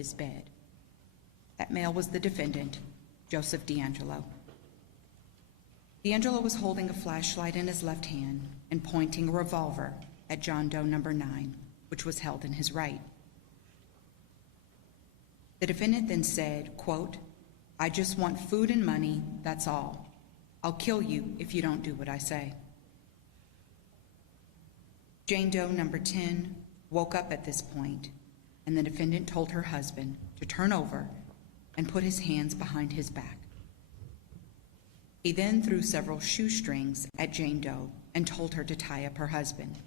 his bed. That male was the defendant, Joseph D'Angelo. D'Angelo was holding a flashlight in his left hand and pointing a revolver at John Doe number 9, which was held in his right. The defendant then said, quote, "I just want food and money, that's all. I'll kill you if you don't do what I say." Jane Doe number 10 woke up at this point, and the defendant told her husband to turn over and put his hands behind his back. He then threw several shoestrings at Jane Doe and told her to tie up her husband.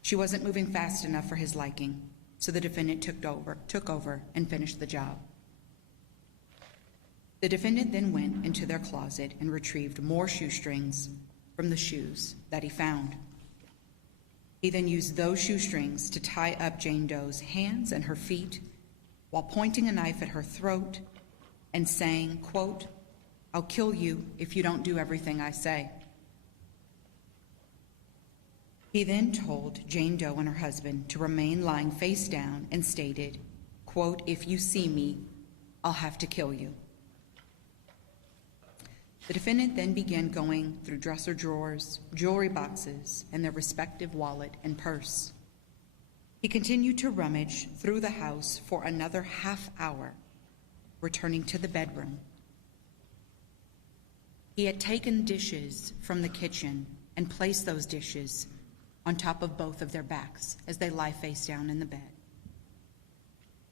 She wasn't moving fast enough for his liking, so the defendant took over and finished the job. The defendant then went into their closet and retrieved more shoestrings from the shoes that he found. He then used those shoestrings to tie up Jane Doe's hands and her feet while pointing a knife at her throat and saying, quote, "I'll kill you if you don't do everything I say." He then told Jane Doe and her husband to remain lying face down and stated, quote, "If you see me, I'll have to kill you." The defendant then began going through dresser drawers, jewelry boxes, and their respective wallet and purse. He continued to rummage through the house for another half hour, returning to the bedroom. He had taken dishes from the kitchen and placed those dishes on top of both of their backs as they lie face down in the bed.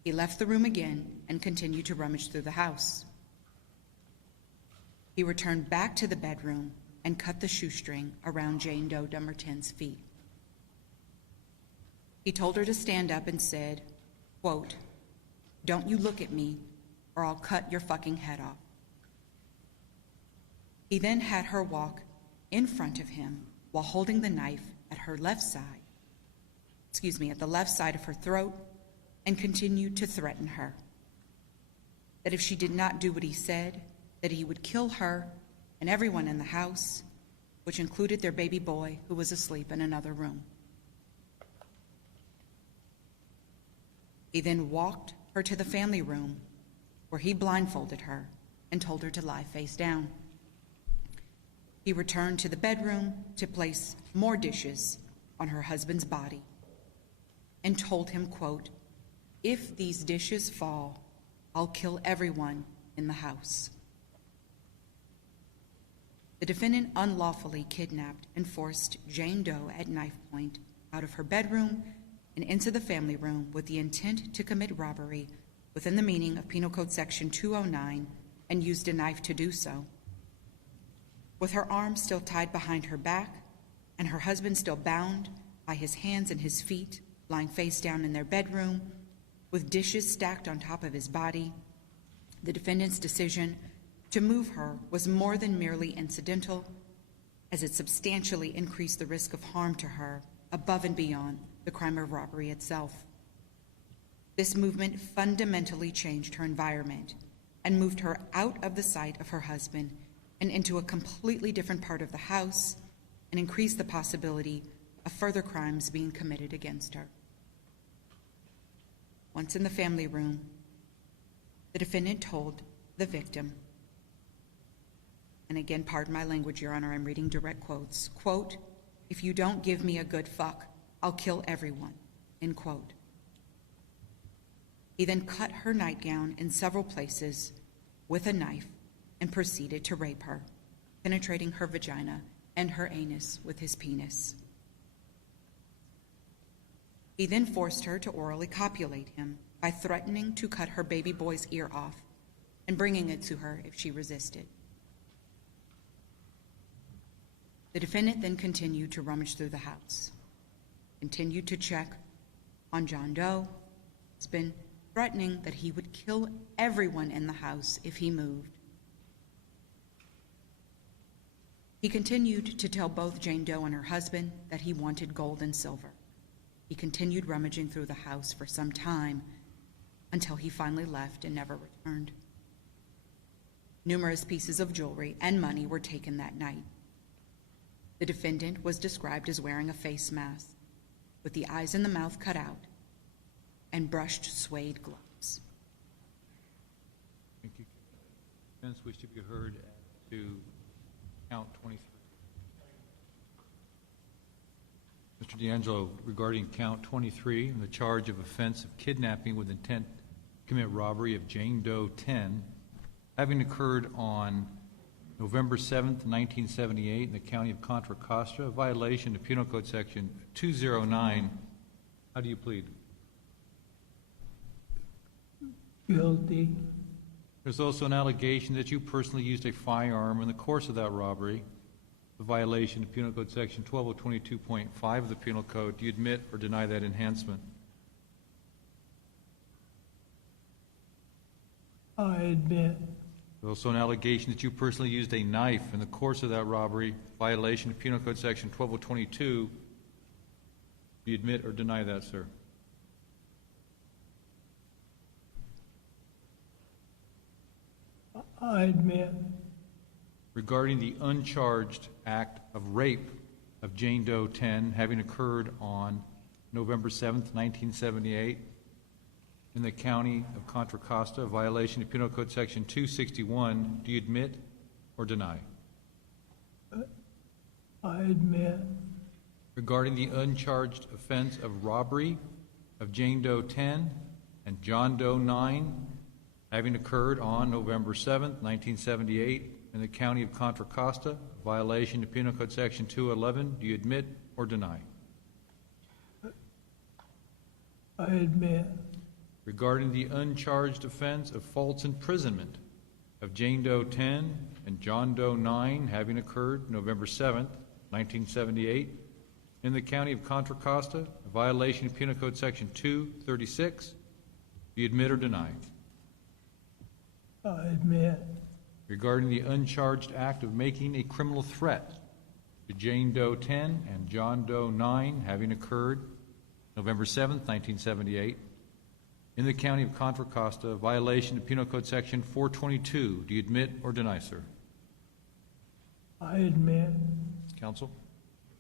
He left the room again and continued to rummage through the house. He returned back to the bedroom and cut the shoestring around Jane Doe number 10's feet. He told her to stand up and said, quote, "Don't you look at me or I'll cut your fucking head off." He then had her walk in front of him while holding the knife at the left side of her throat, and continued to threaten her that if she did not do what he said, that he would kill her and everyone in the house, which included their baby boy who was asleep in another room. He then walked her to the family room where he blindfolded her and told her to lie face down. He returned to the bedroom to place more dishes on her husband's body and told him, quote, "If these dishes fall, I'll kill everyone in the house." The defendant unlawfully kidnapped and forced Jane Doe at knife point out of her bedroom and into the family room with the intent to commit robbery within the meaning of Penal Code Section 209 and used a knife to do so. With her arms still tied behind her back and her husband still bound by his hands and his feet, lying face down in their bedroom with dishes stacked on top of his body, the defendant's decision to move her was more than merely incidental, as it substantially increased the risk of harm to her above and beyond the crime of robbery itself. This movement fundamentally changed her environment and moved her out of the sight of her husband and into a completely different part of the house, and increased the possibility of further crimes being committed against her. Once in the family room, the defendant told the victim, and again, pardon my language, Your Honor, I'm reading direct quotes, quote, "If you don't give me a good fuck, I'll kill everyone," end quote. He then cut her nightgown in several places with a knife and proceeded to rape her, penetrating her vagina and her anus with his penis. He then forced her to orally copulate him by threatening to cut her baby boy's ear off and bringing it to her if she resisted. The defendant then continued to rummage through the house, continued to check on John Doe. He's been threatening that he would kill everyone in the house if he moved. He continued to tell both Jane Doe and her husband that he wanted gold and silver. He continued rummaging through the house for some time until he finally left and never returned. Numerous pieces of jewelry and money were taken that night. The defendant was described as wearing a face mask with the eyes and the mouth cut out. and brushed suede gloves. Thank you. Defense wish to be heard to count 23. Mr. D'Angelo, regarding count 23 and the charge of offense of kidnapping with intent to commit robbery of Jane Doe 10, having occurred on November 7th, 1978 in the county of Contra Costa, a violation of Penal Code Section 209. How do you plead? Guilty. There's also an allegation that you personally used a firearm in the course of that robbery, a violation of Penal Code Section 12022.5 of the Penal Code. Do you admit or deny that enhancement? I admit. There's also an allegation that you personally used a knife in the course of that robbery, violation of Penal Code Section 12022. Do you admit or deny that, sir? I admit. Regarding the uncharged act of rape of Jane Doe 10 having occurred on November 7th, 1978 in the county of Contra Costa, a violation of Penal Code Section 261, do you admit or deny? I admit. Regarding the uncharged offense of robbery of Jane Doe 10 and John Doe 9 having occurred on November 7th, 1978 in the county of Contra Costa, a violation of Penal Code Section 211, do you admit or deny? I admit. Regarding the uncharged offense of false imprisonment of Jane Doe 10 and John Doe 9 having occurred November 7th, 1978 in the county of Contra Costa, a violation of Penal Code Section 236, do you admit or deny? I admit. Regarding the uncharged act of making a criminal threat to Jane Doe 10 and John Doe 9 having occurred November 7th, 1978 in the county of Contra Costa, a violation of Penal Code Section 422. Do you admit or deny, sir? I admit. Counsel?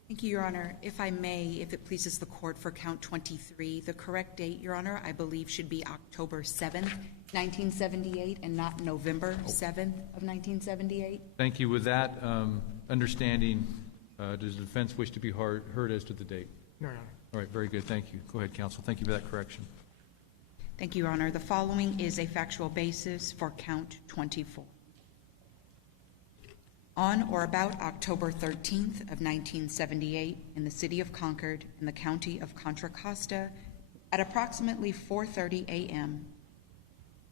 Thank you, Your Honor. If I may, if it pleases the court, for count 23, the correct date, Your Honor, I believe should be October 7th, 1978, and not November 7th of 1978. Thank you. With that understanding, does the defense wish to be heard as to the date? No, Your Honor. All right, very good. Thank you. Go ahead, counsel. Thank you for that correction. Thank you, Your Honor. The following is a factual basis for count 24. On or about October 13th of 1978, in the city of Concord, in the county of Contra Costa, at approximately 4:30 a.m.,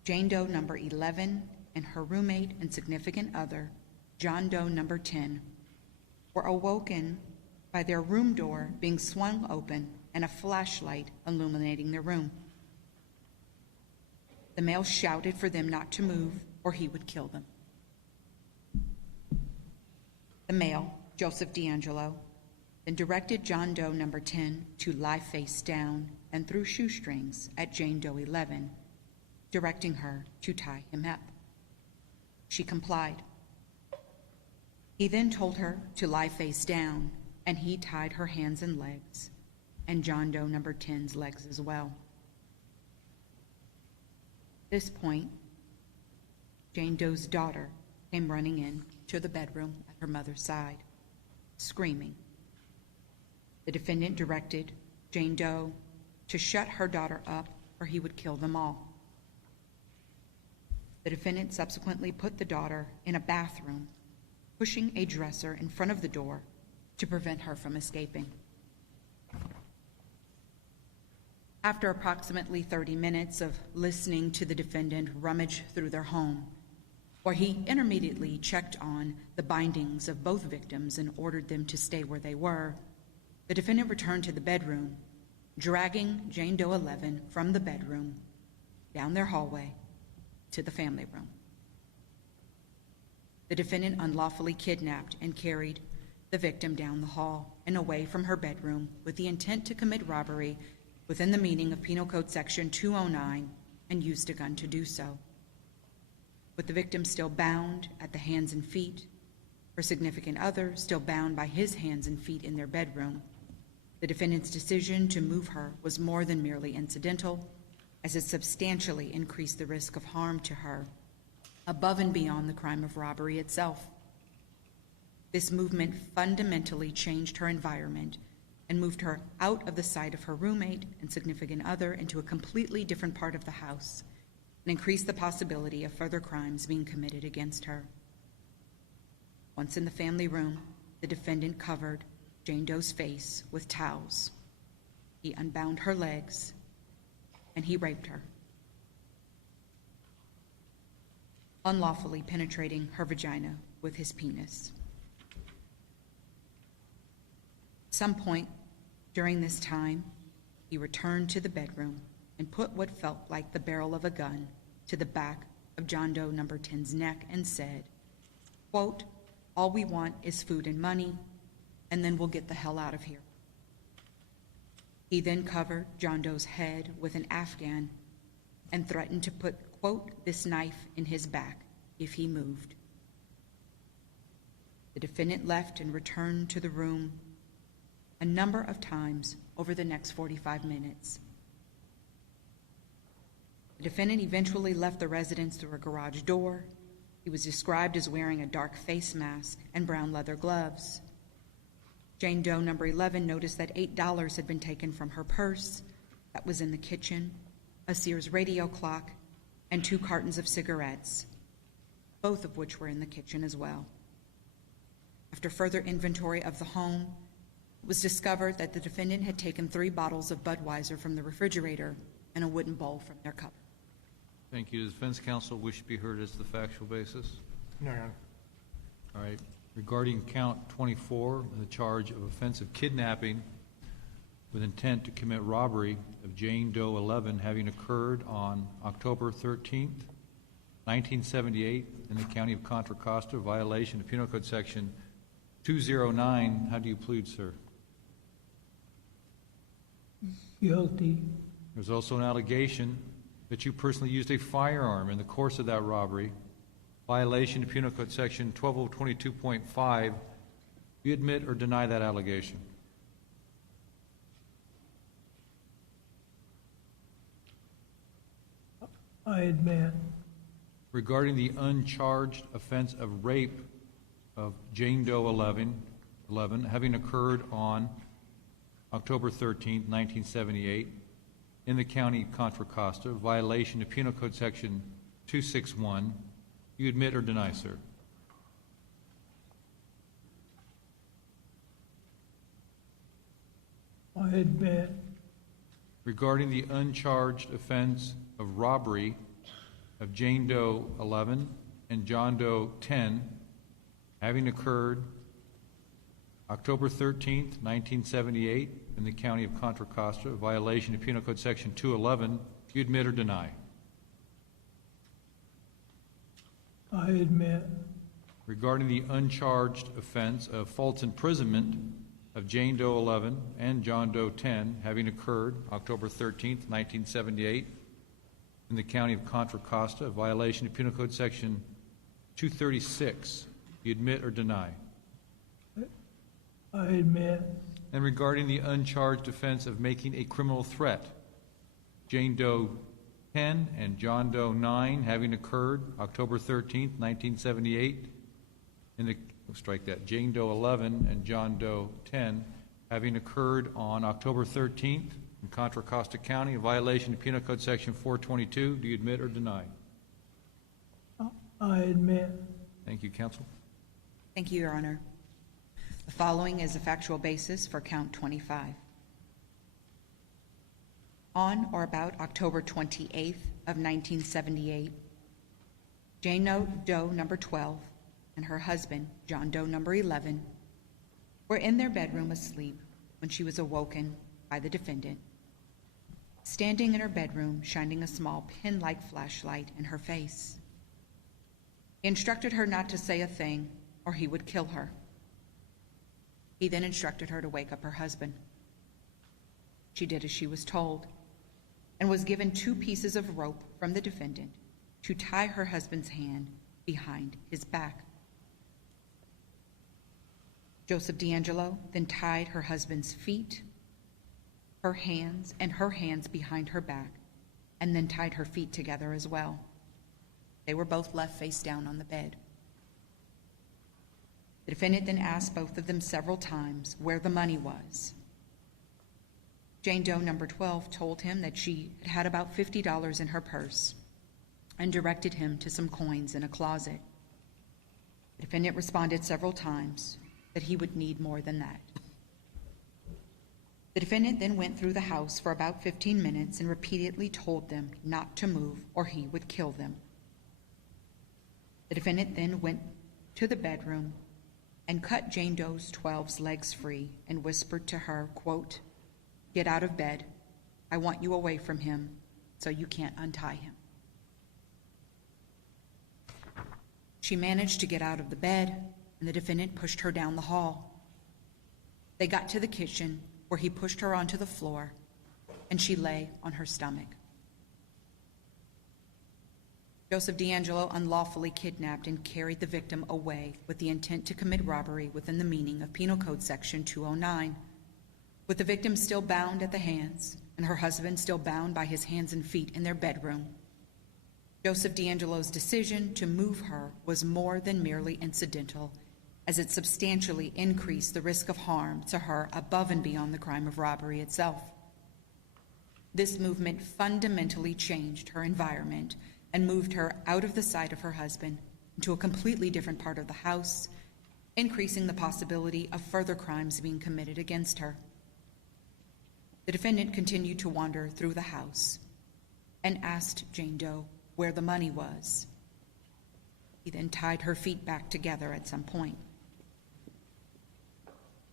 Jane Doe number 11 and her roommate and significant other, John Doe number 10, were awoken by their room door being swung open and a flashlight illuminating their room. The male shouted for them not to move or he would kill them. The male, Joseph D'Angelo, then directed John Doe number 10 to lie face down and threw shoestrings at Jane Doe 11, directing her to tie him up. She complied. He then told her to lie face down, and he tied her hands and legs, and John Doe number 10's legs as well. At this point, Jane Doe's daughter came running in to the bedroom at her mother's side, screaming. The defendant directed Jane Doe to shut her daughter up or he would kill them all. The defendant subsequently put the daughter in a bathroom, pushing a dresser in front of the door to prevent her from escaping. After approximately 30 minutes of listening to the defendant rummage through their home, where he intermediately checked on the bindings of both victims and ordered them to stay where they were, the defendant returned to the bedroom, dragging Jane Doe 11 from the bedroom down their hallway to the family room. The defendant unlawfully kidnapped and carried the victim down the hall and away from her bedroom with the intent to commit robbery within the meaning of Penal Code Section 209 and used a gun to do so. With the victim still bound at the hands and feet, her significant other still bound by his hands and feet in their bedroom, the defendant's decision to move her was more than merely incidental as it substantially increased the risk of harm to her, above and beyond the crime of robbery itself. This movement fundamentally changed her environment and moved her out of the sight of her roommate and significant other into a completely different part of the house, and increased the possibility of further crimes being committed against her. Once in the family room, the defendant covered Jane Doe's face with towels. He unbound her legs, and he raped her, unlawfully penetrating her vagina with his penis. At some point during this time, he returned to the bedroom and put what felt like the barrel of a gun to the back of John Doe number 10's neck and said, quote, "All we want is food and money, and then we'll get the hell out of here." He then covered John Doe's head with an Afghan and threatened to put, quote, "this knife in his back if he moved." The defendant left and returned to the room a number of times over the next 45 minutes. The defendant eventually left the residence through a garage door. He was described as wearing a dark face mask and brown leather gloves. Jane Doe number 11 noticed that $8 had been taken from her purse that was in the kitchen, a Sears radio clock, and 2 cartons of cigarettes, both of which were in the kitchen as well. After further inventory of the home, it was discovered that the defendant had taken 3 bottles of Budweiser from the refrigerator and a wooden bowl from their cupboard. Thank you. Does defense counsel wish to be heard as the factual basis? No, Your Honor. All right. Regarding count 24, the charge of offensive kidnapping with intent to commit robbery of Jane Doe 11 having occurred on October 13th, 1978 in the county of Contra Costa, violation of Penal Code Section 209. How do you plead, sir? Guilty. There's also an allegation that you personally used a firearm in the course of that robbery, violation of Penal Code Section 12022.5. Do you admit or deny that allegation? I admit. Regarding the uncharged offense of rape of Jane Doe 11 having occurred on October 13th, 1978 in the county of Contra Costa, violation of Penal Code Section 261, you admit or deny, sir? I admit. Regarding the uncharged offense of robbery of Jane Doe 11 and John Doe 10 having occurred October 13th, 1978 in the county of Contra Costa, violation of Penal Code Section 211, you admit or deny? I admit. Regarding the uncharged offense of false imprisonment of Jane Doe 11 and John Doe 10 having occurred October 13th, 1978 in the county of Contra Costa, violation of Penal Code Section 236, you admit or deny? I admit. And regarding the uncharged offense of making a criminal threat, Jane Doe 10 and John Doe 9 having occurred October 13th, 1978 in the, strike that, Jane Doe 11 and John Doe 10 having occurred on October 13th in Contra Costa County, a violation of Penal Code Section 422, do you admit or deny? I admit. Thank you, counsel. Thank you, Your Honor. The following is a factual basis for count 25. On or about October 28th of 1978, Jane Doe number 12 and her husband, John Doe number 11, were in their bedroom asleep when she was awoken by the defendant, standing in her bedroom shining a small pin-like flashlight in her face. He instructed her not to say a thing or he would kill her. He then instructed her to wake up her husband. She did as she was told and was given 2 pieces of rope from the defendant to tie her husband's hand behind his back. Joseph D'Angelo then tied her husband's feet, her hands behind her back and then tied her feet together as well. They were both left face down on the bed. The defendant then asked both of them several times where the money was. Jane Doe number 12 told him that she had about $50 in her purse and directed him to some coins in a closet. The defendant responded several times that he would need more than that. The defendant then went through the house for about 15 minutes and repeatedly told them not to move or he would kill them. The defendant then went to the bedroom and cut Jane Doe 12's legs free and whispered to her, quote, "Get out of bed. I want you away from him so you can't untie him." She managed to get out of the bed, and the defendant pushed her down the hall. They got to the kitchen, where he pushed her onto the floor, and she lay on her stomach. Joseph DeAngelo unlawfully kidnapped and carried the victim away with the intent to commit robbery within the meaning of Penal Code Section 209, with the victim still bound at the hands and her husband still bound by his hands and feet in their bedroom. Joseph DeAngelo's decision to move her was more than merely incidental, as it substantially increased the risk of harm to her above and beyond the crime of robbery itself. This movement fundamentally changed her environment and moved her out of the sight of her husband into a completely different part of the house, increasing the possibility of further crimes being committed against her. The defendant continued to wander through the house and asked Jane Doe where the money was. He then tied her feet back together at some point.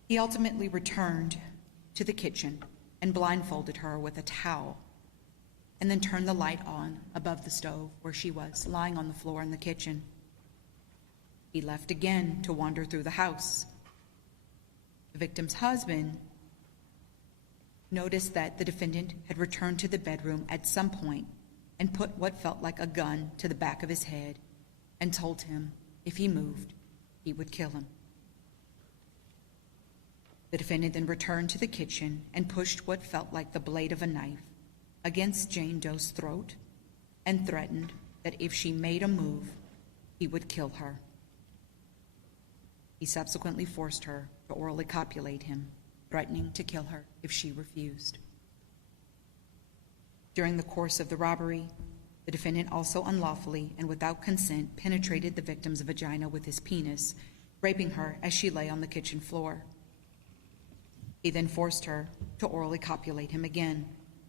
He ultimately returned to the kitchen and blindfolded her with a towel, and then turned the light on above the stove where she was lying on the floor in the kitchen. He left again to wander through the house. The victim's husband noticed that the defendant had returned to the bedroom at some point and put what felt like a gun to the back of his head and told him if he moved, he would kill him. The defendant then returned to the kitchen and pushed what felt like the blade of a knife against Jane Doe's throat and threatened that if she made a move, he would kill her. He subsequently forced her to orally copulate him, threatening to kill her if she refused. During the course of the robbery, the defendant also unlawfully and without consent penetrated the victim's vagina with his penis, raping her as she lay on the kitchen floor. He then forced her to orally copulate him again,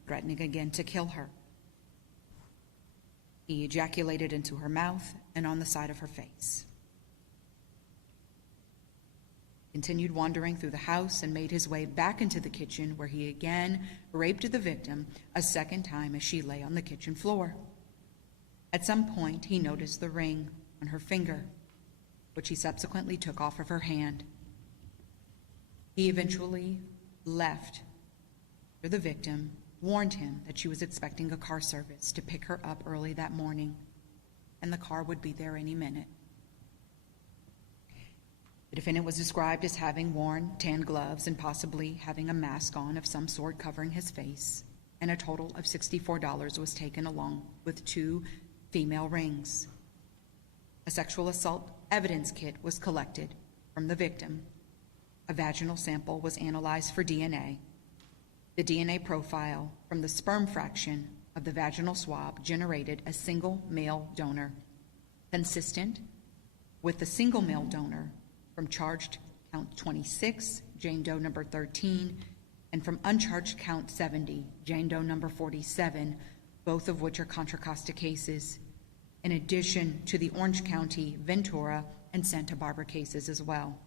threatening again to kill her. He ejaculated into her mouth and on the side of her face. Continued wandering through the house and made his way back into the kitchen, where he again raped the victim a second time as she lay on the kitchen floor. At some point, he noticed the ring on her finger, which he subsequently took off of her hand. He eventually left after the victim warned him that she was expecting a car service to pick her up early that morning, and the car would be there any minute. The defendant was described as having worn tan gloves and possibly having a mask on of some sort covering his face, and a total of $64 was taken along with 2 female rings. A sexual assault evidence kit was collected from the victim. A vaginal sample was analyzed for DNA. The DNA profile from the sperm fraction of the vaginal swab generated a single male donor, consistent with the single male donor from charged count 26, Jane Doe number 13, and from uncharged count 70, Jane Doe number 47, both of which are Contra Costa cases, in addition to the Orange County, Ventura, and Santa Barbara cases as well.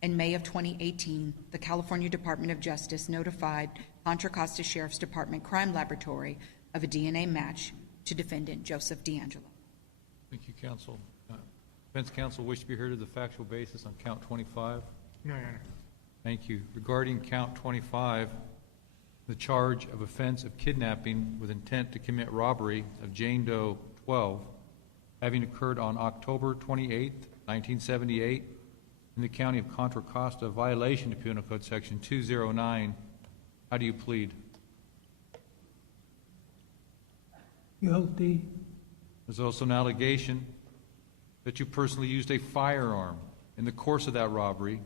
In May of 2018, the California Department of Justice notified Contra Costa Sheriff's Department Crime Laboratory of a DNA match to defendant Joseph DeAngelo. Thank you, counsel. Defense counsel wish to be heard of the factual basis on count 25? No, Your Honor. Thank you. Regarding count 25, the charge of offense of kidnapping with intent to commit robbery of Jane Doe 12, having occurred on October 28, 1978, in the county of Contra Costa, violation of Penal Code Section 209, how do you plead? guilty, There's also an allegation that you personally used a firearm in the course of that robbery,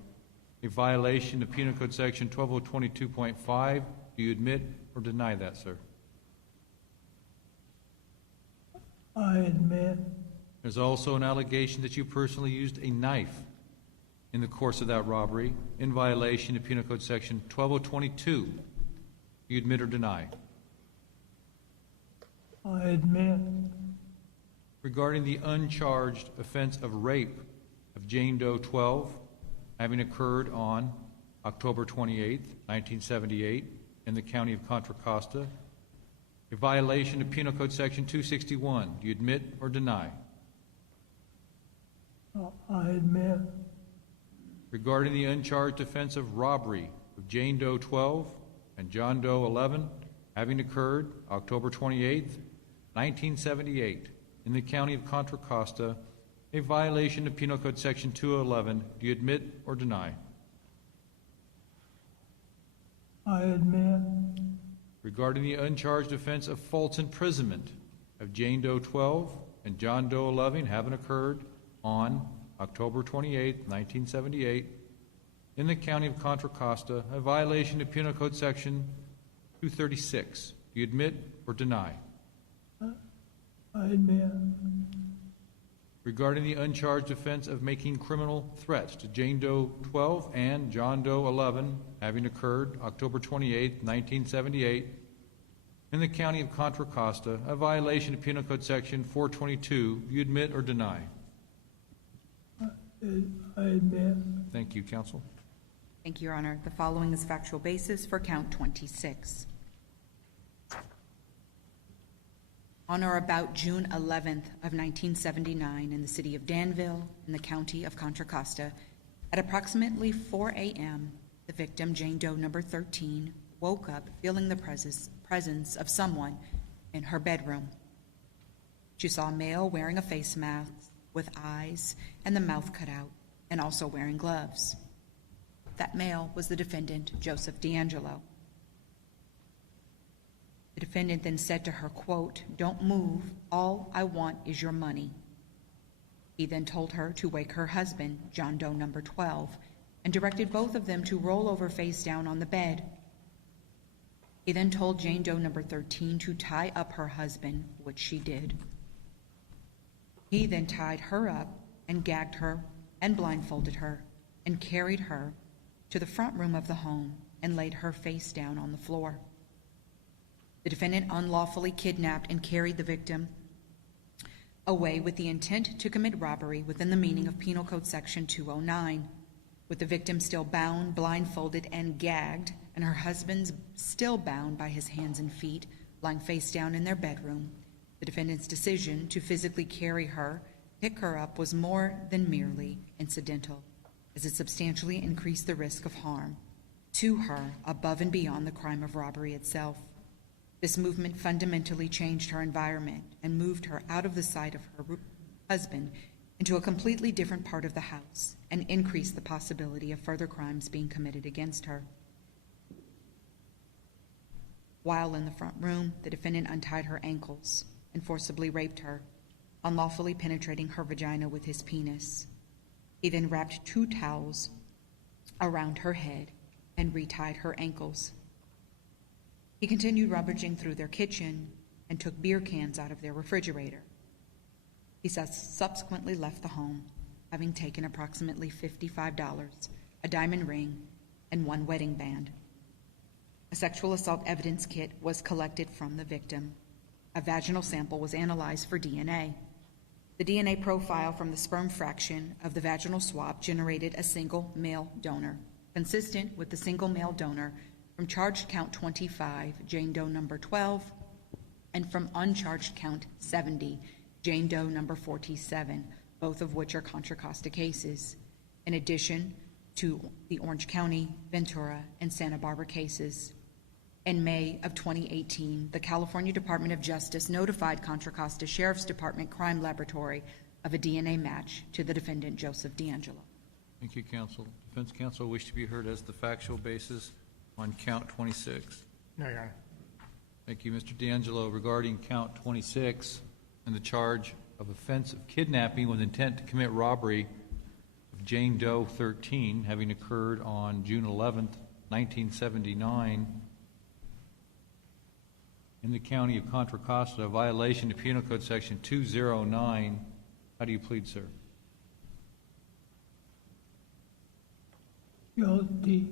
a violation of Penal Code Section 12022.5. Do you admit or deny that, sir? I admit, There's also an allegation that you personally used a knife in the course of that robbery in violation of Penal Code Section 12022. Do you admit or deny? I admit, Regarding the uncharged offense of rape of Jane Doe 12, having occurred on October 28, 1978, in the county of Contra Costa, a violation of Penal Code Section 261. Do you admit or deny? I admit, Regarding the uncharged offense of robbery of Jane Doe 12 and John Doe 11, having occurred October 28, 1978, in the county of Contra Costa, a violation of Penal Code Section 211. Do you admit or deny? I admit, Regarding the uncharged offense of false imprisonment of Jane Doe 12 and John Doe 11, having occurred on October 28, 1978, in the county of Contra Costa, a violation of Penal Code Section 236. Do you admit or deny? I admit, Regarding the uncharged offense of making criminal threats to Jane Doe 12 and John Doe 11, having occurred October 28, 1978, in the county of Contra Costa, a violation of Penal Code Section 422. Do you admit or deny? I admit, Thank you, counsel. Thank you, Your Honor. The following is factual basis for count 26. On or about June 11th of 1979 in the city of Danville in the county of Contra Costa, at approximately 4 a.m., the victim, Jane Doe number 13, woke up feeling the presence of someone in her bedroom. She saw a male wearing a face mask with eyes and the mouth cut out, and also wearing gloves. That male was the defendant, Joseph D'Angelo. The defendant then said to her, quote, "Don't move, all I want is your money." He then told her to wake her husband, John Doe number 12, and directed both of them to roll over face down on the bed. He then told Jane Doe number 13 to tie up her husband, which she did. He then tied her up and gagged her and blindfolded her and carried her to the front room of the home and laid her face down on the floor. The defendant unlawfully kidnapped and carried the victim away with the intent to commit robbery within the meaning of Penal Code Section 209, with the victim still bound, blindfolded, and gagged, and her husband still bound by his hands and feet, lying face down in their bedroom. The defendant's decision to physically carry her, pick her up, was more than merely incidental, as it substantially increased the risk of harm to her above and beyond the crime of robbery itself. This movement fundamentally changed her environment and moved her out of the sight of her husband into a completely different part of the house and increased the possibility of further crimes being committed against her. While in the front room, the defendant untied her ankles and forcibly raped her, unlawfully penetrating her vagina with his penis. He then wrapped 2 towels around her head and retied her ankles. He continued rummaging through their kitchen and took beer cans out of their refrigerator. He subsequently left the home, having taken approximately $55, a diamond ring, and 1 wedding band. A sexual assault evidence kit was collected from the victim. A vaginal sample was analyzed for DNA. The DNA profile from the sperm fraction of the vaginal swab generated a single male donor, consistent with the single male donor from charged count 25, Jane Doe number 12, and from uncharged count 70, Jane Doe number 47, both of which are Contra Costa cases, in addition to the Orange County, Ventura, and Santa Barbara cases. In May of 2018, the California Department of Justice notified Contra Costa Sheriff's Department Crime Laboratory of a DNA match to the defendant, Joseph D'Angelo. Thank you, counsel. Defense counsel wish to be heard as the factual basis on count 26. No, Your Honor. Thank you, Mr. D'Angelo. Regarding count 26 and the charge of offense of kidnapping with intent to commit robbery of Jane Doe 13, having occurred on June 11th, 1979, in the county of Contra Costa, a violation of Penal Code Section 209. How do you plead, sir? Guilty.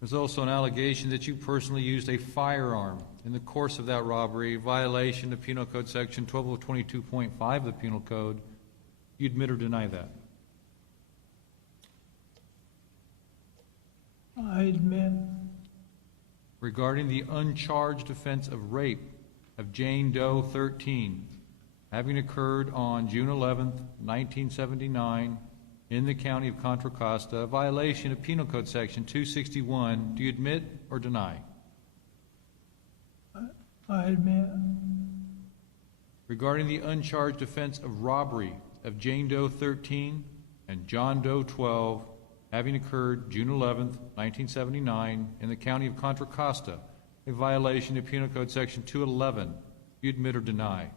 There's also an allegation that you personally used a firearm in the course of that robbery, violation of Penal Code Section 12022.5 of the Penal Code. You admit or deny that? I admit. Regarding the uncharged offense of rape of Jane Doe 13, having occurred on June 11th, 1979, in the county of Contra Costa, a violation of Penal Code Section 261. Do you admit or deny? I admit. Regarding the uncharged offense of robbery of Jane Doe 13 and John Doe 12, having occurred June 11th, 1979, in the county of Contra Costa, a violation of Penal Code Section 211. Do you admit or deny?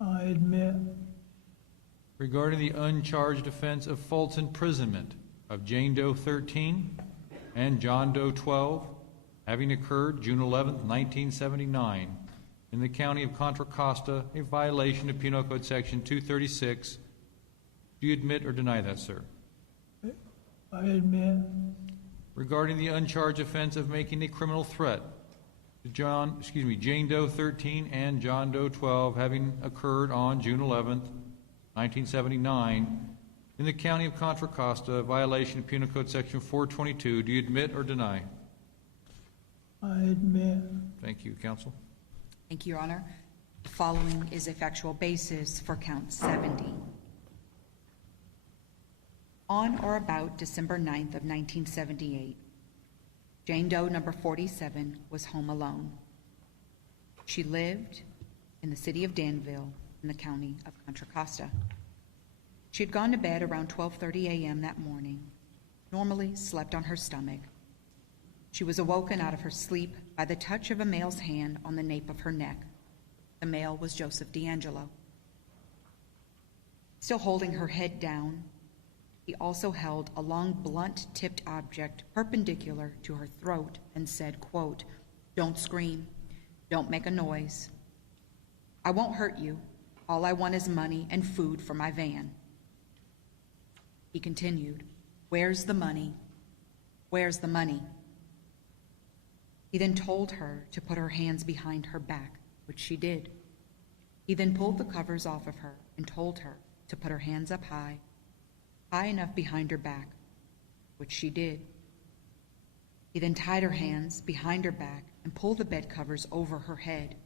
I admit. Regarding the uncharged offense of false imprisonment of Jane Doe 13 and John Doe 12, having occurred June 11th, 1979, in the county of Contra Costa, a violation of Penal Code Section 236. Do you admit or deny that, sir? I admit. Regarding the uncharged offense of making a criminal threat to Jane Doe 13 and John Doe 12, having occurred on June 11th, 1979, in the county of Contra Costa, a violation of Penal Code Section 422. Do you admit or deny? I admit. Thank you, counsel. Thank you, Your Honor. The following is a factual basis for count 70. On or about December 9th of 1978, Jane Doe number 47 was home alone. She lived in the city of Danville in the county of Contra Costa. She had gone to bed around 12:30 a.m. that morning, normally slept on her stomach. She was awoken out of her sleep by the touch of a male's hand on the nape of her neck. The male was Joseph D'Angelo. Still holding her head down, he also held a long, blunt-tipped object perpendicular to her throat and said, quote, "Don't scream. Don't make a noise. I won't hurt you. All I want is money and food for my van." He continued, "Where's the money? Where's the money?" He then told her to put her hands behind her back, which she did. He then pulled the covers off of her and told her to put her hands up high enough behind her back, which she did. He then tied her hands behind her back and pulled the bed covers over her head.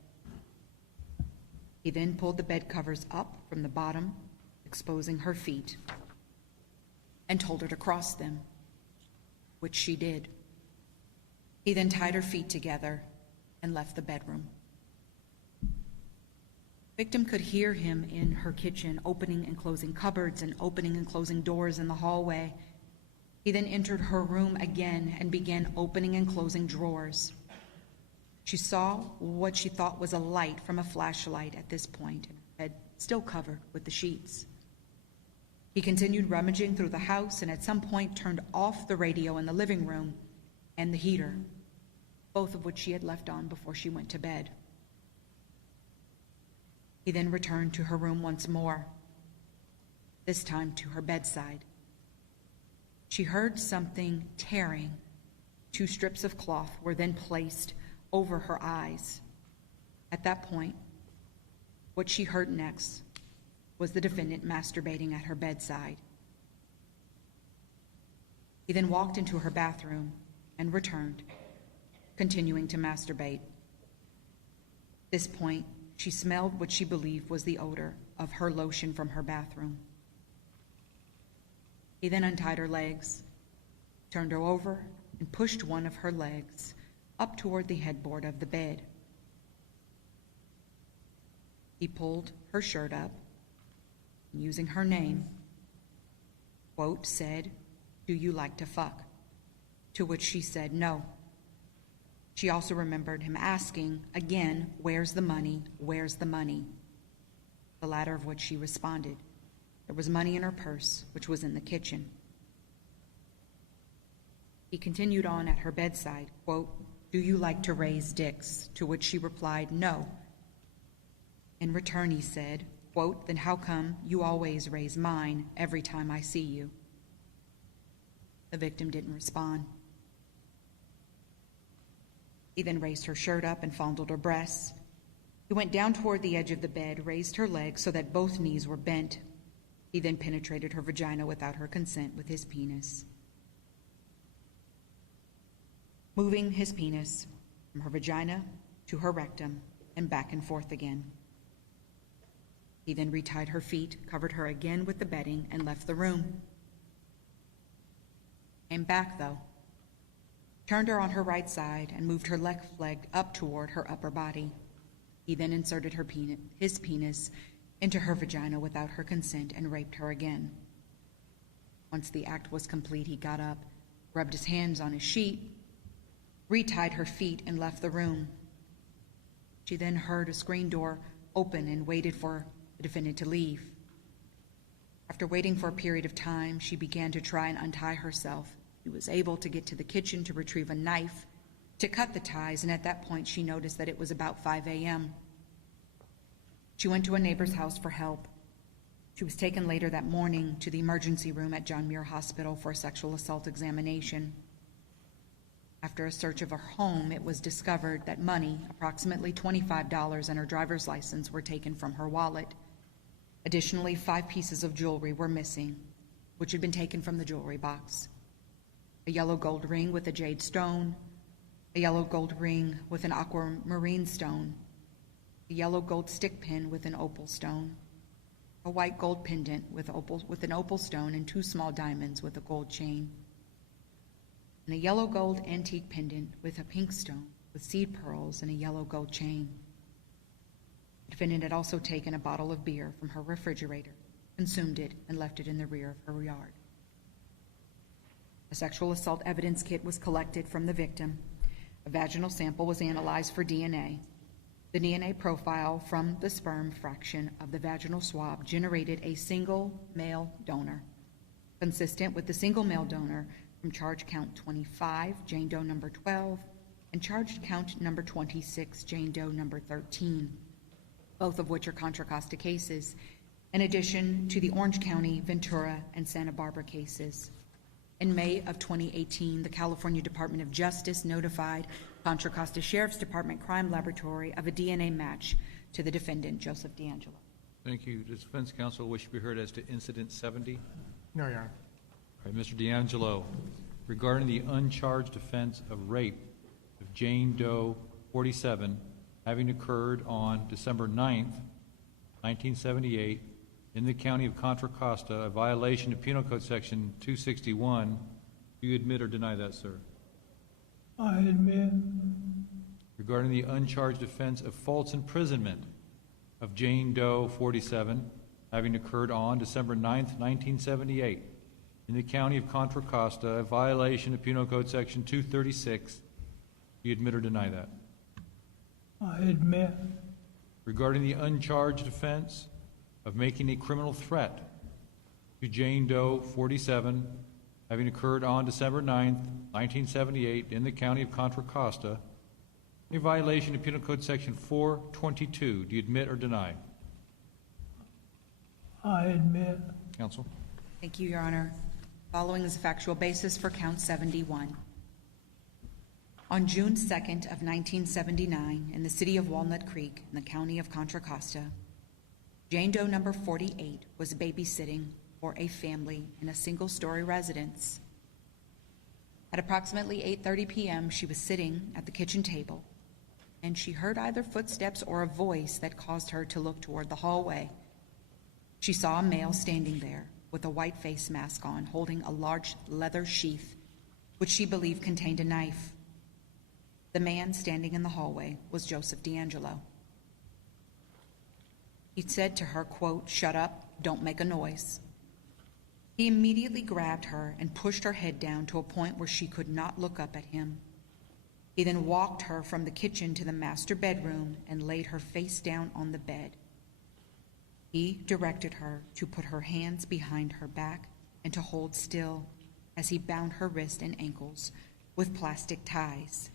He then pulled the bed covers up from the bottom, exposing her feet, and told her to cross them, which she did. He then tied her feet together and left the bedroom. Victim could hear him in her kitchen opening and closing cupboards and opening and closing doors in the hallway. He then entered her room again and began opening and closing drawers. She saw what she thought was a light from a flashlight at this point, and her head still covered with the sheets. He continued rummaging through the house and at some point turned off the radio in the living room and the heater, both of which she had left on before she went to bed. He then returned to her room once more, this time to her bedside. She heard something tearing. 2 strips of cloth were then placed over her eyes. At that point, what she heard next was the defendant masturbating at her bedside. He then walked into her bathroom and returned, continuing to masturbate. At this point, she smelled what she believed was the odor of her lotion from her bathroom. He then untied her legs, turned her over, and pushed one of her legs up toward the headboard of the bed. He pulled her shirt up, and using her name, quote, said, "Do you like to fuck?" To which she said no. She also remembered him asking again, "Where's the money? Where's the money?" The latter of which she responded. There was money in her purse, which was in the kitchen. He continued on at her bedside, quote, "Do you like to raise dicks?" To which she replied, "No." In return, he said, quote, "Then how come you always raise mine every time I see you?" The victim didn't respond. He then raised her shirt up and fondled her breasts. He went down toward the edge of the bed, raised her legs so that both knees were bent. He then penetrated her vagina without her consent with his penis, moving his penis from her vagina to her rectum and back and forth again. He then retied her feet, covered her again with the bedding, and left the room. Came back, though, turned her on her right side, and moved her left leg up toward her upper body. He then inserted his penis into her vagina without her consent and raped her again. Once the act was complete, he got up, rubbed his hands on his sheet, retied her feet, and left the room. She then heard a screen door open and waited for the defendant to leave. After waiting for a period of time, she began to try and untie herself. She was able to get to the kitchen to retrieve a knife to cut the ties, and at that point she noticed that it was about 5 a.m. She went to a neighbor's house for help. She was taken later that morning to the emergency room at John Muir Hospital for a sexual assault examination. After a search of her home, it was discovered that money, approximately $25, and her driver's license were taken from her wallet. Additionally, 5 pieces of jewelry were missing, which had been taken from the jewelry box. A yellow gold ring with a jade stone, a yellow gold ring with an aquamarine stone, a yellow gold stick pin with an opal stone, a white gold pendant with an opal stone and 2 small diamonds with a gold chain, and a yellow gold antique pendant with a pink stone with seed pearls and a yellow gold chain. The defendant had also taken a bottle of beer from her refrigerator, consumed it, and left it in the rear of her yard. A sexual assault evidence kit was collected from the victim. A vaginal sample was analyzed for DNA. The DNA profile from the sperm fraction of the vaginal swab generated a single male donor, consistent with the single male donor from charge count 25, Jane Doe number 12, and charge count number 26, Jane Doe number 13, both of which are Contra Costa cases, in addition to the Orange County, Ventura, and Santa Barbara cases. In May of 2018, the California Department of Justice notified Contra Costa Sheriff's Department Crime Laboratory of a DNA match to the defendant, Joseph D'Angelo. Thank you. Does defense counsel wish to be heard as to incident 70? No, Your Honor. All right, Mr. D'Angelo, regarding the uncharged offense of rape of Jane Doe 47 having occurred on December 9th, 1978, in the county of Contra Costa, a violation of Penal Code Section 261, do you admit or deny that, sir? I admit. Regarding the uncharged offense of false imprisonment of Jane Doe 47, having occurred on December 9th, 1978, in the county of Contra Costa, a violation of Penal Code Section 236, do you admit or deny that? I admit. Regarding the uncharged offense of making a criminal threat to Jane Doe 47, having occurred on December 9th, 1978, in the county of Contra Costa, a violation of Penal Code Section 422. Do you admit or deny? I admit. Counsel? Thank you, Your Honor. Following is a factual basis for count 71. On June 2nd of 1979, in the city of Walnut Creek, in the county of Contra Costa, Jane Doe number 48 was babysitting for a family in a single-story residence. At approximately 8:30 p.m., she was sitting at the kitchen table, and she heard either footsteps or a voice that caused her to look toward the hallway. She saw a male standing there with a white face mask on, holding a large leather sheath, which she believed contained a knife. The man standing in the hallway was Joseph D'Angelo. He said to her, quote, "Shut up, don't make a noise." He immediately grabbed her and pushed her head down to a point where she could not look up at him. He then walked her from the kitchen to the master bedroom and laid her face down on the bed. He directed her to put her hands behind her back and to hold still as he bound her wrists and ankles with plastic ties.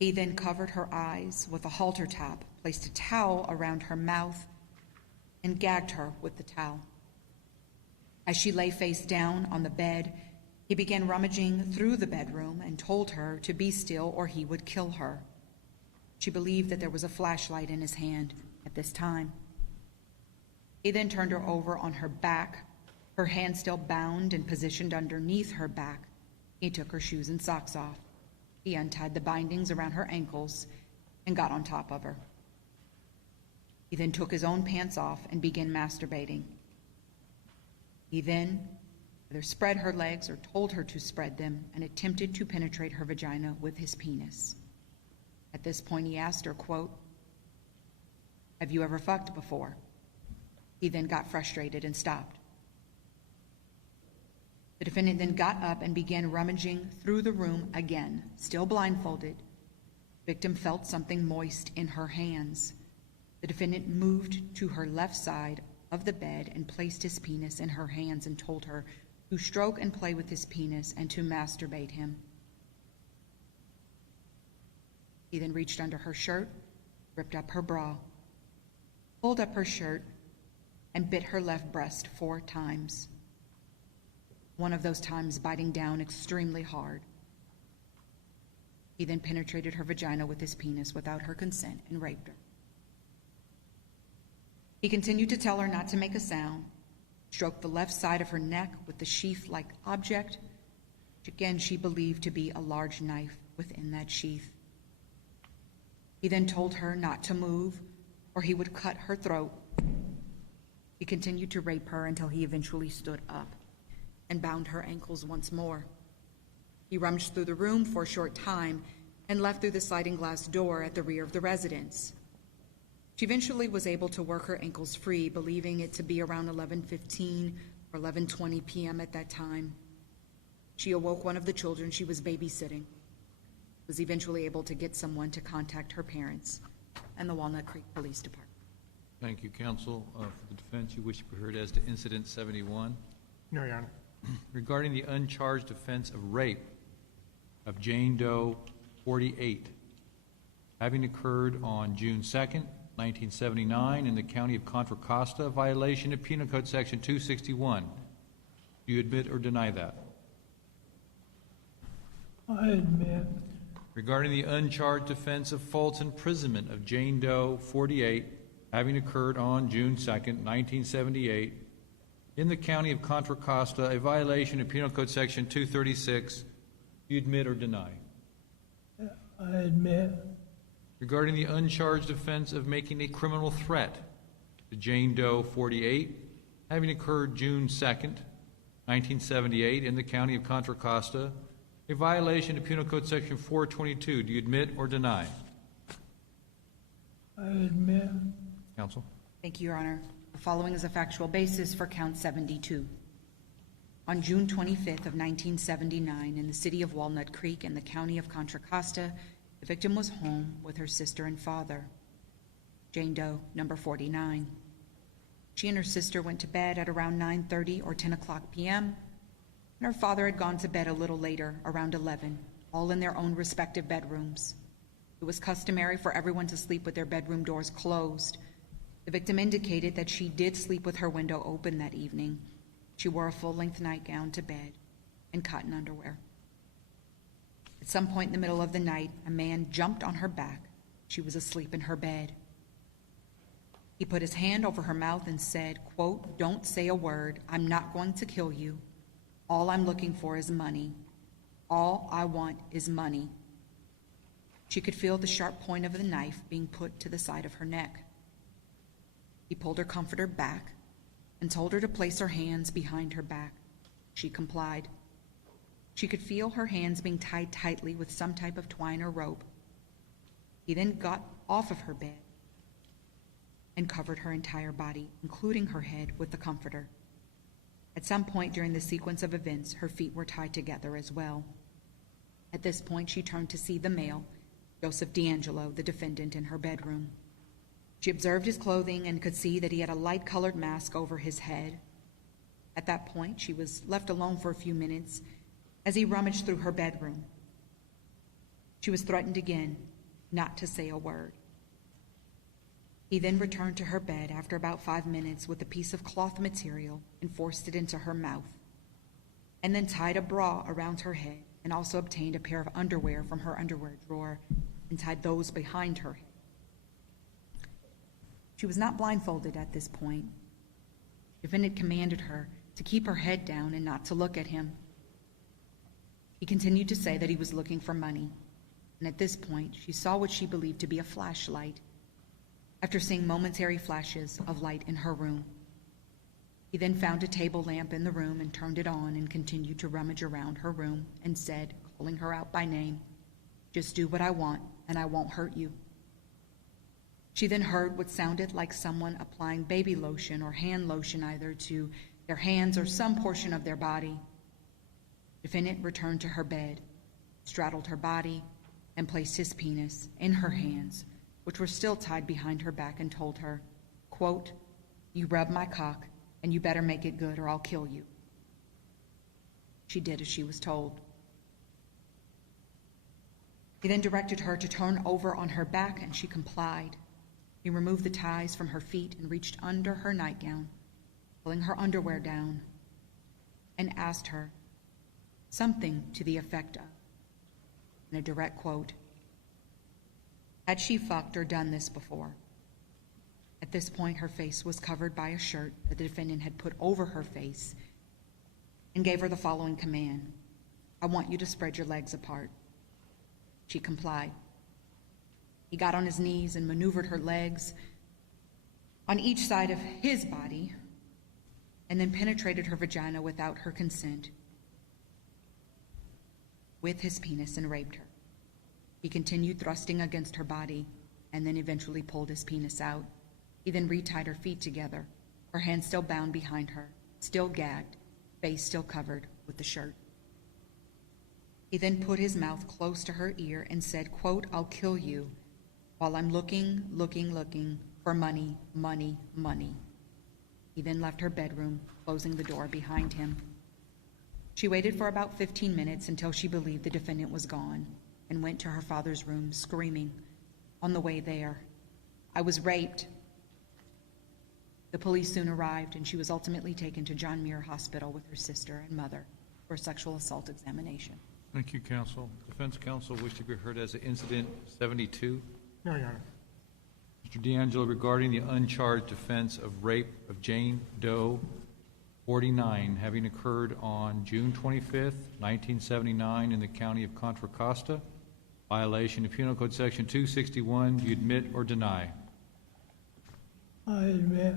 He then covered her eyes with a halter top, placed a towel around her mouth, and gagged her with the towel. As she lay face down on the bed, he began rummaging through the bedroom and told her to be still or he would kill her. She believed that there was a flashlight in his hand at this time. He then turned her over on her back, her hand still bound and positioned underneath her back. He took her shoes and socks off. He untied the bindings around her ankles and got on top of her. He then took his own pants off and began masturbating. He then either spread her legs or told her to spread them and attempted to penetrate her vagina with his penis. At this point, he asked her, quote, "Have you ever fucked before?" He then got frustrated and stopped. The defendant then got up and began rummaging through the room again, still blindfolded. The victim felt something moist in her hands. The defendant moved to her left side of the bed and placed his penis in her hands and told her to stroke and play with his penis and to masturbate him. He then reached under her shirt, ripped up her bra, pulled up her shirt, and bit her left breast 4 times. One of those times biting down extremely hard. He then penetrated her vagina with his penis without her consent and raped her. He continued to tell her not to make a sound, stroked the left side of her neck with the sheath-like object, which again she believed to be a large knife within that sheath. He then told her not to move or he would cut her throat. He continued to rape her until he eventually stood up and bound her ankles once more. He rummaged through the room for a short time and left through the sliding glass door at the rear of the residence. She eventually was able to work her ankles free, believing it to be around 11:15 or 11:20 p.m. at that time. She awoke one of the children she was babysitting, was eventually able to get someone to contact her parents and the Walnut Creek Police Department. Thank you, counsel. For the defense, you wish to be heard as to Incident 71. No, Your Honor. Regarding the uncharged offense of rape of Jane Doe, 48, having occurred on June 2nd, 1979, in the county of Contra Costa, violation of Penal Code Section 261. Do you admit or deny that? I admit. Regarding the uncharged offense of false imprisonment of Jane Doe, 48, having occurred on June 2nd, 1978, in the county of Contra Costa, a violation of Penal Code Section 236, do you admit or deny? I admit. Regarding the uncharged offense of making a criminal threat to Jane Doe, 48, having occurred June 2nd, 1978, in the county of Contra Costa, a violation of Penal Code Section 422, do you admit or deny? I admit. Counsel? Thank you, Your Honor. The following is a factual basis for count 72. On June 25th of 1979, in the city of Walnut Creek in the county of Contra Costa, the victim was home with her sister and father, Jane Doe, number 49. She and her sister went to bed at around 9:30 or 10 o'clock p.m., and her father had gone to bed a little later, around 11, all in their own respective bedrooms. It was customary for everyone to sleep with their bedroom doors closed. The victim indicated that she did sleep with her window open that evening. She wore a full-length nightgown to bed and cotton underwear. At some point in the middle of the night, a man jumped on her back. She was asleep in her bed. He put his hand over her mouth and said, quote, "Don't say a word. I'm not going to kill you. All I'm looking for is money. All I want is money." She could feel the sharp point of the knife being put to the side of her neck. He pulled her comforter back and told her to place her hands behind her back. She complied. She could feel her hands being tied tightly with some type of twine or rope. He then got off of her bed and covered her entire body, including her head, with the comforter. At some point during the sequence of events, her feet were tied together as well. At this point, she turned to see the male, Joseph D'Angelo, the defendant, in her bedroom. She observed his clothing and could see that he had a light-colored mask over his head. At that point, she was left alone for a few minutes as he rummaged through her bedroom. She was threatened again not to say a word. He then returned to her bed after about 5 minutes with a piece of cloth material and forced it into her mouth, and then tied a bra around her head and also obtained a pair of underwear from her underwear drawer and tied those behind her head. She was not blindfolded at this point. The defendant commanded her to keep her head down and not to look at him. He continued to say that he was looking for money, and at this point, she saw what she believed to be a flashlight after seeing momentary flashes of light in her room. He then found a table lamp in the room and turned it on and continued to rummage around her room and said, calling her out by name, "Just do what I want, and I won't hurt you." She then heard what sounded like someone applying baby lotion or hand lotion either to their hands or some portion of their body. The defendant returned to her bed, straddled her body, and placed his penis in her hands, which were still tied behind her back, and told her, quote, "You rub my cock, and you better make it good or I'll kill you." She did as she was told. He then directed her to turn over on her back, and she complied. He removed the ties from her feet and reached under her nightgown, pulling her underwear down, and asked her something to the effect of, in a direct quote, had she fucked or done this before? At this point, her face was covered by a shirt that the defendant had put over her face and gave her the following command: "I want you to spread your legs apart." She complied. He got on his knees and maneuvered her legs on each side of his body and then penetrated her vagina without her consent with his penis and raped her. He continued thrusting against her body and then eventually pulled his penis out. He then retied her feet together, her hands still bound behind her, still gagged, face still covered with the shirt. He then put his mouth close to her ear and said, quote, "I'll kill you," while I'm looking for money, money, money. He then left her bedroom, closing the door behind him. She waited for about 15 minutes until she believed the defendant was gone and went to her father's room screaming on the way there, "I was raped." The police soon arrived, and she was ultimately taken to John Muir Hospital with her sister and mother for a sexual assault examination. Thank you, counsel. Defense counsel wish to be heard as to incident 72. No, Your Honor. Mr. D'Angelo, regarding the uncharged offense of rape of Jane Doe, 49, having occurred on June 25th, 1979 in the county of Contra Costa, violation of Penal Code Section 261, do you admit or deny? I admit.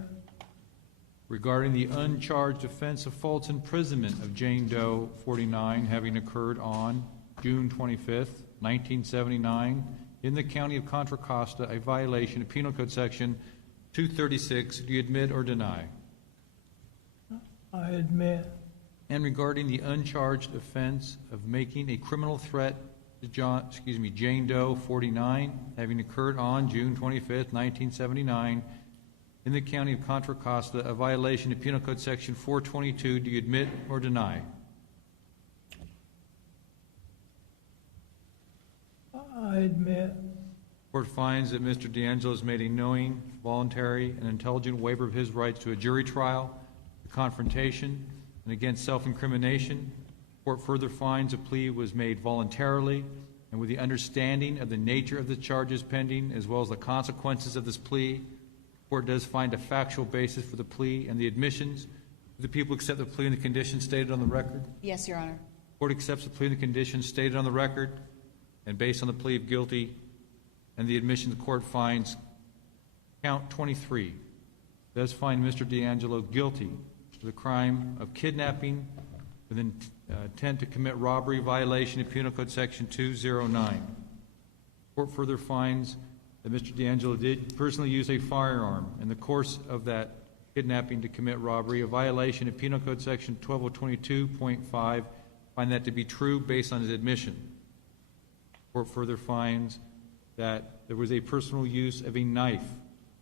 Regarding the uncharged offense of false imprisonment of Jane Doe, 49, having occurred on June 25th, 1979 in the county of Contra Costa, a violation of Penal Code Section 236, do you admit or deny? I admit. And regarding the uncharged offense of making a criminal threat to Jane Doe, 49, having occurred on June 25th, 1979 in the county of Contra Costa, a violation of Penal Code Section 422, do you admit or deny? I admit. Court finds that Mr. D'Angelo has made a knowing, voluntary, and intelligent waiver of his rights to a jury trial, a confrontation, and against self-incrimination. Court further finds a plea was made voluntarily and with the understanding of the nature of the charges pending as well as the consequences of this plea. Court does find a factual basis for the plea and the admissions. Do the people accept the plea and the conditions stated on the record? Yes, Your Honor. Court accepts the plea and the conditions stated on the record, and based on the plea of guilty and the admission, the court finds count 23 does find Mr. D'Angelo guilty of the crime of kidnapping with intent to commit robbery, violation of Penal Code Section 209. Court further finds that Mr. D'Angelo did personally use a firearm in the course of that kidnapping to commit robbery, a violation of Penal Code Section 12022.5. Find that to be true based on his admission. Court further finds that there was a personal use of a knife,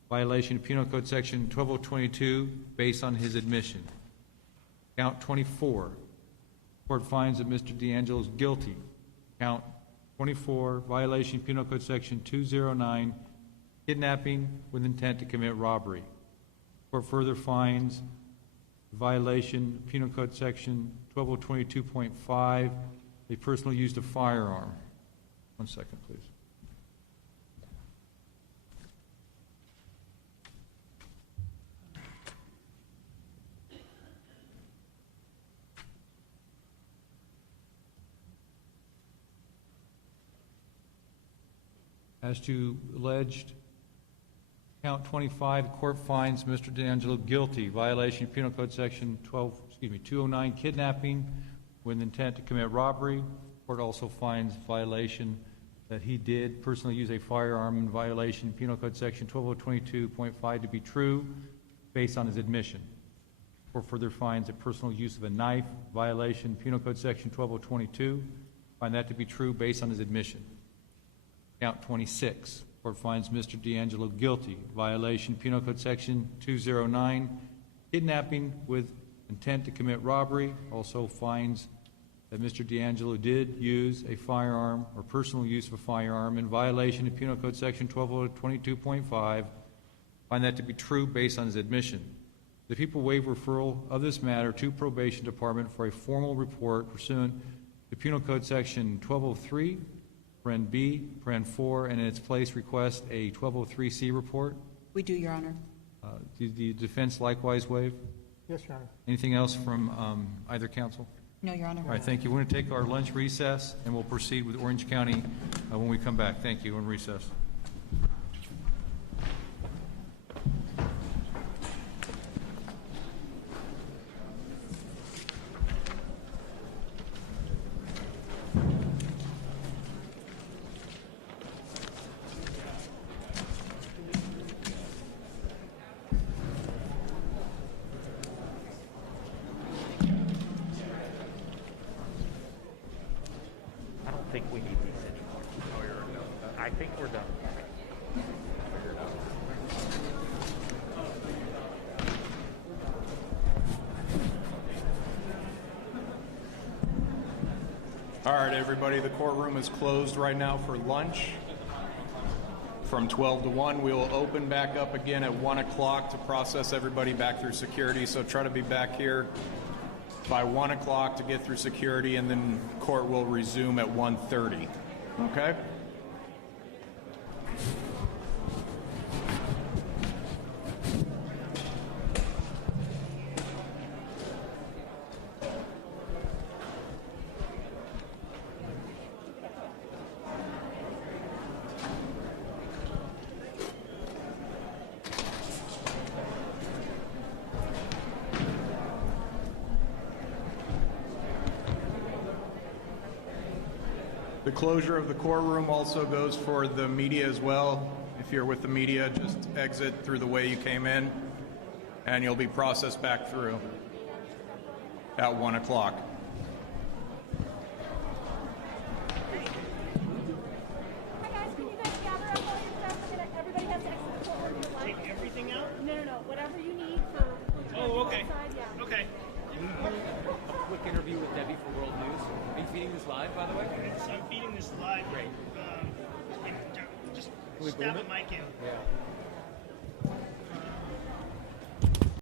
violation of Penal Code Section 12022 based on his admission. Count 24. Court finds that Mr. D'Angelo is guilty. Count 24, violation of Penal Code Section 209, kidnapping with intent to commit robbery. Court further finds violation of Penal Code Section 12022.5, a personal use of firearm. 1 second, please. As to alleged count 25, the court finds Mr. D'Angelo guilty, violation of Penal Code Section 209, kidnapping with intent to commit robbery. The court also finds violation that he did personally use a firearm in violation of Penal Code Section 12022.5 to be true based on his admission. The court further finds a personal use of a knife, violation of Penal Code Section 12022, find that to be true based on his admission. Count 26, court finds Mr. D'Angelo guilty, violation Penal Code Section 209, kidnapping with intent to commit robbery, also finds that Mr. D'Angelo did use a firearm or personal use of a firearm in violation of Penal Code Section 1222.5, find that to be true based on his admission. The people waive referral of this matter to Probation Department for a formal report pursuant to Penal Code Section 1203, Paren B, Paren 4, and in its place request a 1203C report. We do, Your Honor. Did the defense likewise waive? Yes, Your Honor. Anything else from either counsel? No, Your Honor. All right, thank you. We're going to take our lunch recess, and we'll proceed with Orange County when we come back. Thank you. In recess. I think we need these anymore. Oh, you're done. I think we're done. All right, everybody, the courtroom is closed right now for lunch. From 12 to 1, we will open back up again at 1 o'clock to process everybody back through security. So try to be back here by 1 o'clock to get through security, and then court will resume at 1:30. Okay? The closure of the courtroom also goes for the media as well. If you're with the media, just exit through the way you came in, and you'll be processed back through at 1 o'clock. Hi guys, can you guys gather up all your stuff? Everybody has to exit the courtroom to lunch. Take everything out? No. Whatever you need for Oh, okay. outside, yeah. Okay. A quick interview with Debbie for World News. Are you feeding this live, by the way? So I'm feeding this live. Great. And just we stab boom a mic in. Yeah.